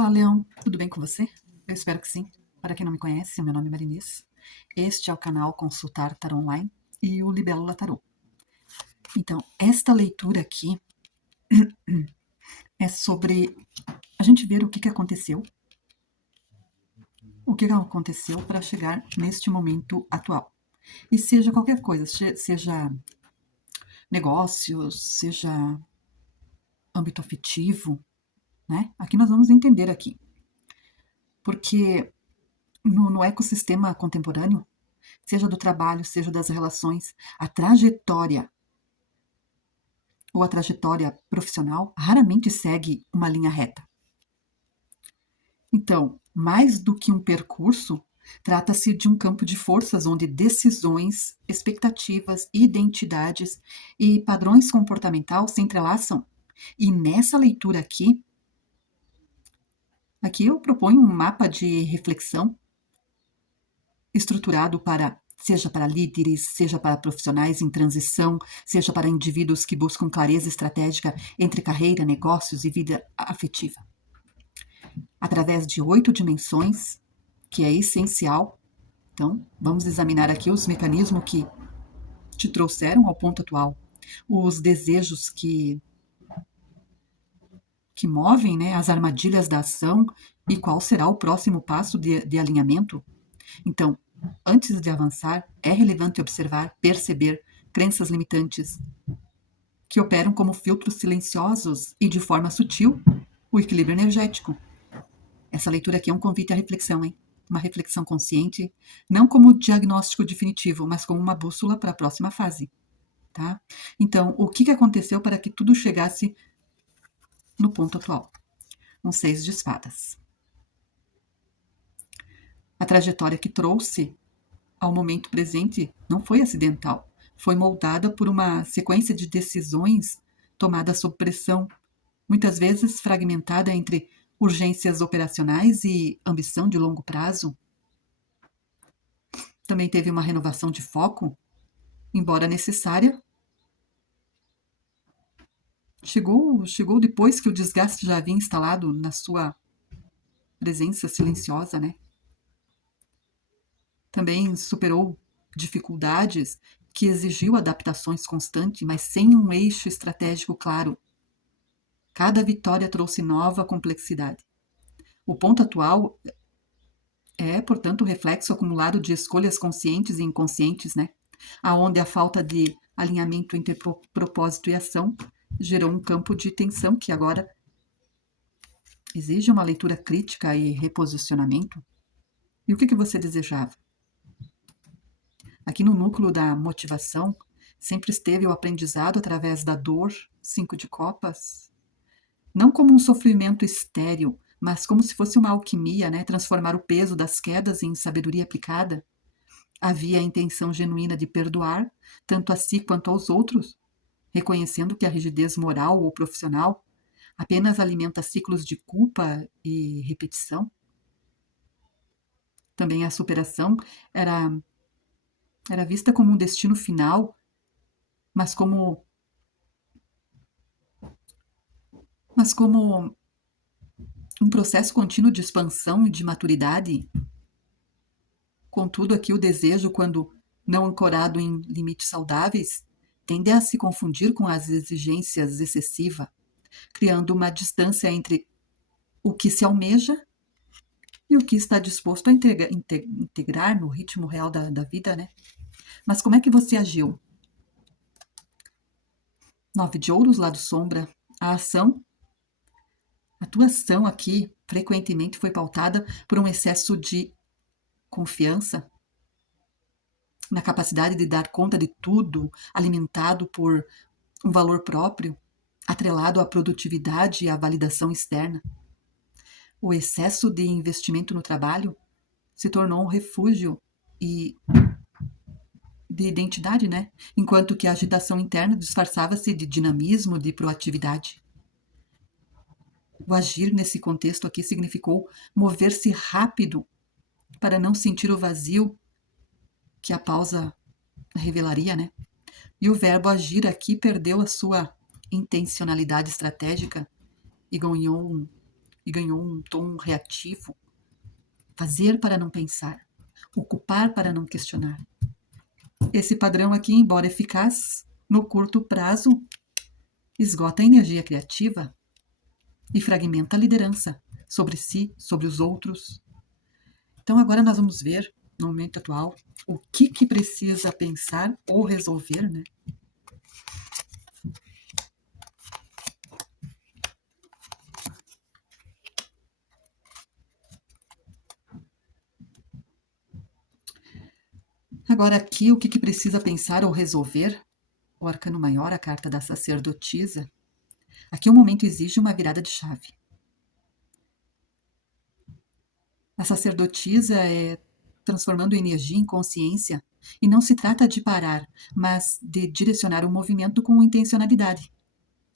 Olá, Leão. Tudo bem com você? Eu espero que sim. Para quem não me conhece, meu nome é Marinice. Este é o canal Consultar Tarô Online e o Libélula Tarô. Então, esta leitura aqui é sobre a gente ver o que aconteceu. O que aconteceu para chegar neste momento atual. E seja qualquer coisa, seja negócios, seja âmbito afetivo, né? Aqui nós vamos entender aqui. Porque no ecossistema contemporâneo, seja do trabalho, seja das relações, a trajetória ou a trajetória profissional raramente segue uma linha reta. Então, mais do que um percurso, trata-se de um campo de forças onde decisões, expectativas, identidades e padrões comportamentais se entrelaçam. E nessa leitura aqui eu proponho um mapa de reflexão estruturado seja para líderes, seja para profissionais em transição, seja para indivíduos que buscam clareza estratégica entre carreira, negócios e vida afetiva. Através de 8 dimensões, que é essencial. Então, vamos examinar aqui os mecanismos que te trouxeram ao ponto atual, os desejos que movem, né, as armadilhas da ação e qual será o próximo passo de alinhamento. Então, antes de avançar, é relevante observar, perceber crenças limitantes que operam como filtros silenciosos e de forma sutil o equilíbrio energético. Essa leitura aqui é um convite à reflexão, hein? Uma reflexão consciente, não como diagnóstico definitivo, mas como uma bússola para a próxima fase, tá? Então, o que aconteceu para que tudo chegasse no ponto atual? Um 6 de espadas. A trajetória que trouxe ao momento presente não foi acidental, foi moldada por uma sequência de decisões tomadas sob pressão, muitas vezes fragmentada entre urgências operacionais e ambição de longo prazo. Também teve uma renovação de foco, embora necessária. Chegou depois que o desgaste já havia instalado na sua presença silenciosa, né? Também superou dificuldades que exigiu adaptações constantes, mas sem um eixo estratégico claro. Cada vitória trouxe nova complexidade. O ponto atual é, portanto, o reflexo acumulado de escolhas conscientes e inconscientes, né? Aonde a falta de alinhamento entre propósito e ação gerou um campo de tensão que agora exige uma leitura crítica e reposicionamento. E o que você desejava? Aqui no núcleo da motivação sempre esteve o aprendizado através da dor, 5 de copas, não como um sofrimento estéril, mas como se fosse uma alquimia, né? Transformar o peso das quedas em sabedoria aplicada. Havia a intenção genuína de perdoar, tanto a si quanto aos outros, reconhecendo que a rigidez moral ou profissional apenas alimenta ciclos de culpa e repetição. Também a superação era vista como um destino final, mas como um processo contínuo de expansão e de maturidade. Contudo, aqui o desejo, quando não ancorado em limites saudáveis, tende a se confundir com as exigências excessivas, criando uma distância entre o que se almeja e o que está disposto a integrar no ritmo real da vida, né? Mas como é que você agiu? 9 de ouros, lado sombra. A tua ação aqui frequentemente foi pautada por um excesso de confiança na capacidade de dar conta de tudo, alimentado por um valor próprio, atrelado à produtividade e à validação externa. O excesso de investimento no trabalho se tornou um refúgio de identidade, né? Enquanto que a agitação interna disfarçava-se de dinamismo, de proatividade. O agir nesse contexto aqui significou mover-se rápido para não sentir o vazio que a pausa revelaria, né? E o verbo agir aqui perdeu a sua intencionalidade estratégica e ganhou e ganhou um tom reativo. Fazer para não pensar, ocupar para não questionar. Esse padrão aqui, embora eficaz, no curto prazo, esgota a energia criativa e fragmenta a liderança sobre si, sobre os outros. Então agora nós vamos ver, no momento atual, o que precisa pensar ou resolver, né? Agora aqui, o que precisa pensar ou resolver? O arcano maior, a carta da sacerdotisa. Aqui o momento exige uma virada de chave. A sacerdotisa é transformando energia em consciência, e não se trata de parar, mas de direcionar o movimento com intencionalidade.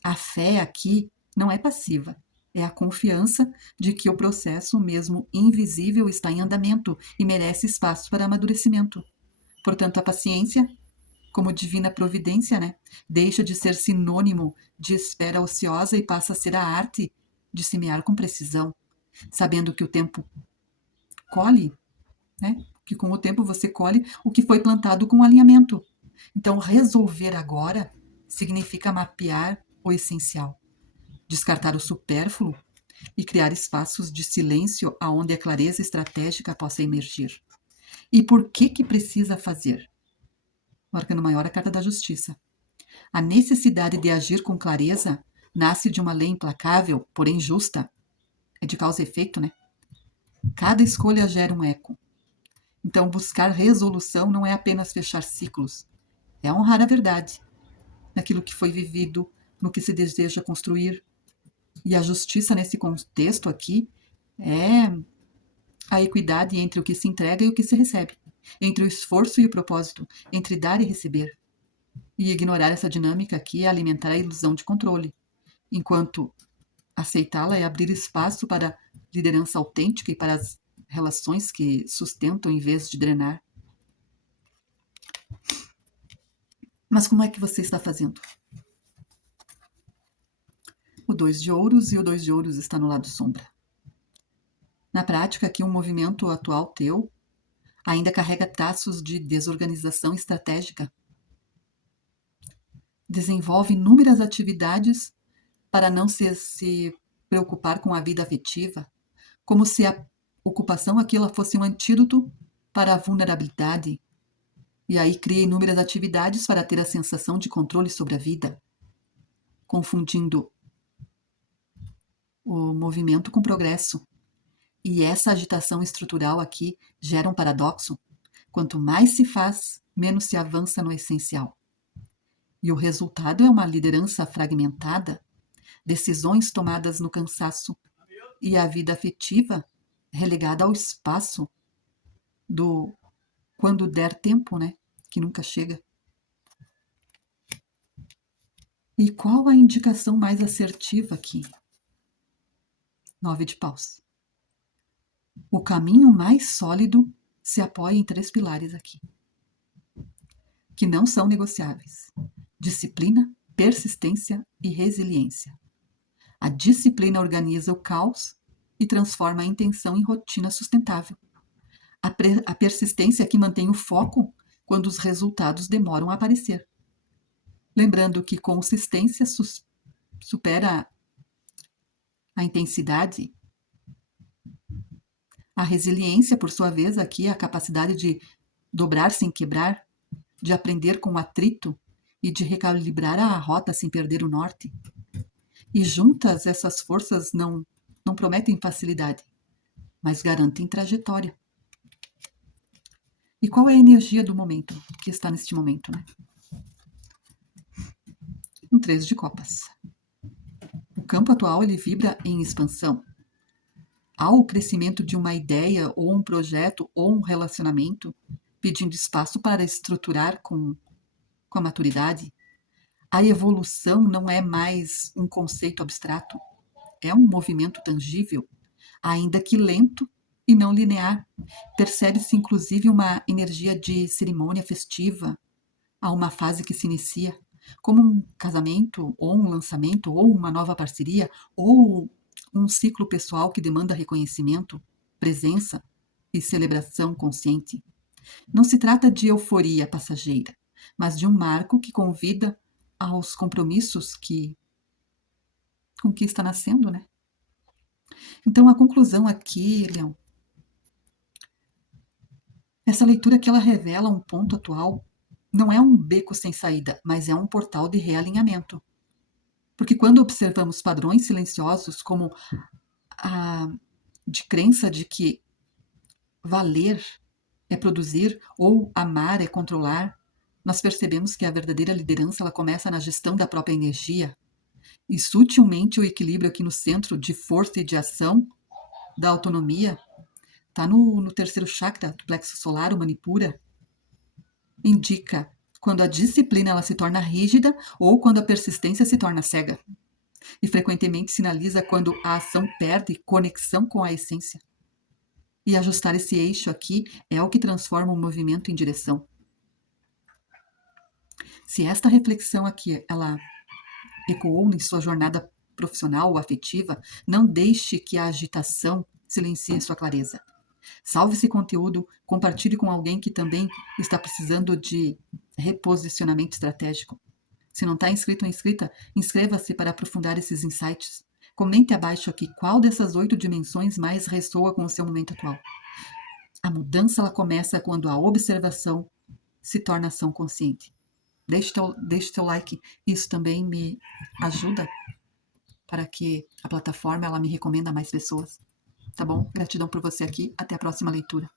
A fé aqui não é passiva, é a confiança de que o processo, mesmo invisível, está em andamento e merece espaço para amadurecimento. Portanto, a paciência, como divina providência, né, deixa de ser sinônimo de espera ociosa e passa a ser a arte de semear com precisão, sabendo que o tempo colhe, né, que com o tempo você colhe o que foi plantado com alinhamento. Então, resolver agora significa mapear o essencial, descartar o supérfluo e criar espaços de silêncio aonde a clareza estratégica possa emergir. E por que precisa fazer? O arcano maior é a carta da justiça. A necessidade de agir com clareza nasce de uma lei implacável, porém justa. É de causa e efeito, né? Cada escolha gera um eco. Então, buscar resolução não é apenas fechar ciclos, é honrar a verdade naquilo que foi vivido, no que se deseja construir. E a justiça nesse contexto aqui é a equidade entre o que se entrega e o que se recebe, entre o esforço e o propósito, entre dar e receber. E ignorar essa dinâmica aqui é alimentar a ilusão de controle, enquanto aceitá-la é abrir espaço para liderança autêntica e para as relações que sustentam em vez de drenar. Mas como é que você está fazendo? O 2 de ouros e o 2 de ouros está no lado sombra. Na prática, aqui um movimento atual teu ainda carrega traços de desorganização estratégica. Desenvolve inúmeras atividades para não se preocupar com a vida afetiva, como se a ocupação aqui ela fosse um antídoto para a vulnerabilidade. E aí cria inúmeras atividades para ter a sensação de controle sobre a vida, confundindo o movimento com progresso. E essa agitação estrutural aqui gera um paradoxo. Quanto mais se faz, menos se avança no essencial. E o resultado é uma liderança fragmentada, decisões tomadas no cansaço e a vida afetiva relegada ao espaço do quando der tempo, né? Que nunca chega. E qual a indicação mais assertiva aqui? 9 de paus. O caminho mais sólido se apoia em 3 pilares aqui, que não são negociáveis: disciplina, persistência e resiliência. A disciplina organiza o caos e transforma a intenção em rotina sustentável. A persistência aqui mantém o foco quando os resultados demoram a aparecer. Lembrando que consistência supera a intensidade. A resiliência, por sua vez, aqui é a capacidade de dobrar sem quebrar, de aprender com o atrito e de recalibrar a rota sem perder o norte. E juntas, essas forças não prometem facilidade, mas garantem trajetória. E qual é a energia do momento, que está neste momento, né? Um 3 de copas. O campo atual, ele vibra em expansão. Há o crescimento de uma ideia, ou um projeto, ou um relacionamento, pedindo espaço para estruturar com a maturidade. A evolução não é mais um conceito abstrato, é um movimento tangível, ainda que lento e não linear. Percebe-se, inclusive, uma energia de cerimônia festiva a uma fase que se inicia, como um casamento, ou um lançamento, ou uma nova parceria, ou um ciclo pessoal que demanda reconhecimento, presença e celebração consciente. Não se trata de euforia passageira, mas de um marco que convida aos compromissos com que está nascendo, né? Então, a conclusão aqui, Leão, essa leitura que ela revela um ponto atual não é um beco sem saída, mas é um portal de realinhamento. Porque quando observamos padrões silenciosos como a de crença de que valer é produzir ou amar é controlar, nós percebemos que a verdadeira liderança ela começa na gestão da própria energia. E sutilmente o equilíbrio aqui no centro de força e de ação, da autonomia, está no terceiro chakra do plexo solar, o Manipura, indica quando a disciplina ela se torna rígida ou quando a persistência se torna cega. E frequentemente sinaliza quando a ação perde conexão com a essência. E ajustar esse eixo aqui é o que transforma o movimento em direção. Se esta reflexão aqui ela ecoou em sua jornada profissional ou afetiva, não deixe que a agitação silencie sua clareza. Salve esse conteúdo, compartilhe com alguém que também está precisando de reposicionamento estratégico. Se não está inscrito ou inscrita, inscreva-se para aprofundar esses insights. Comente abaixo aqui qual dessas 8 dimensões mais ressoa com o seu momento atual. A mudança ela começa quando a observação se torna ação consciente. Deixe teu like, isso também me ajuda para que a plataforma ela me recomenda a mais pessoas. Tá bom? Gratidão por você aqui, até a próxima leitura.